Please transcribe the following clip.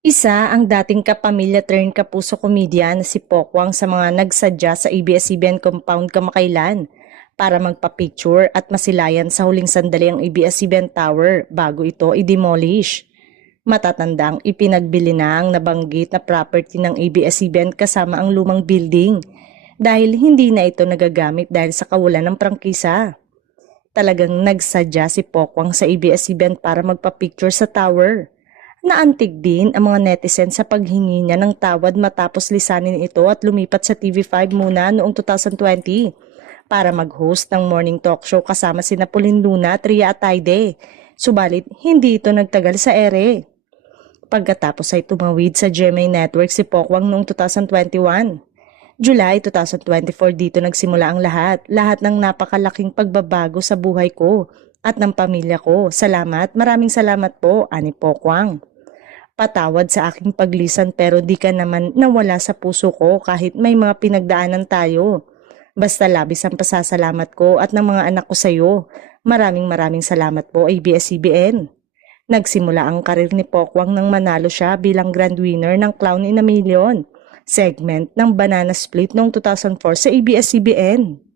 Isa ang dating kapamilya turned kapuso komedya na si Pokwang sa mga nagsadya sa ABS-CBN compound kamakailan para magpa-picture at masilayan sa huling sandali ang ABS-CBN Tower bago ito i-demolish. Matatanda ang ipinagbili na ang nabanggit na property ng ABS-CBN kasama ang lumang building dahil hindi na ito nagagamit dahil sa kawalan ng prangkisa. Talagang nagsadya si Pokwang sa ABS-CBN para magpa-picture sa tower. Naantig din ang mga netizen sa paghingi niya ng tawad matapos lisanin ito at lumipat sa TV5 muna noong 2020 para mag-host ng morning talk show kasama sina Pauline Luna at Ria Ataide. Subalit, hindi ito nagtagal sa ere. Pagkatapos ay tumawid sa GMA Network si Pokwang noong 2021. July 2024 dito nagsimula ang lahat ng napakalaking pagbabago sa buhay ko at ng pamilya ko. Salamat, maraming salamat po, ani Pokwang. Patawad sa aking paglisan pero di ka naman nawala sa puso ko kahit may mga pinagdaanan tayo. Basta labis ang pasasalamat ko at ng mga anak ko sa iyo. Maraming salamat po ABS-CBN. Nagsimula ang karir ni Pokwang nang manalo siya bilang grand winner ng Clown in a Million segment ng Banana Split noong 2004 sa ABS-CBN.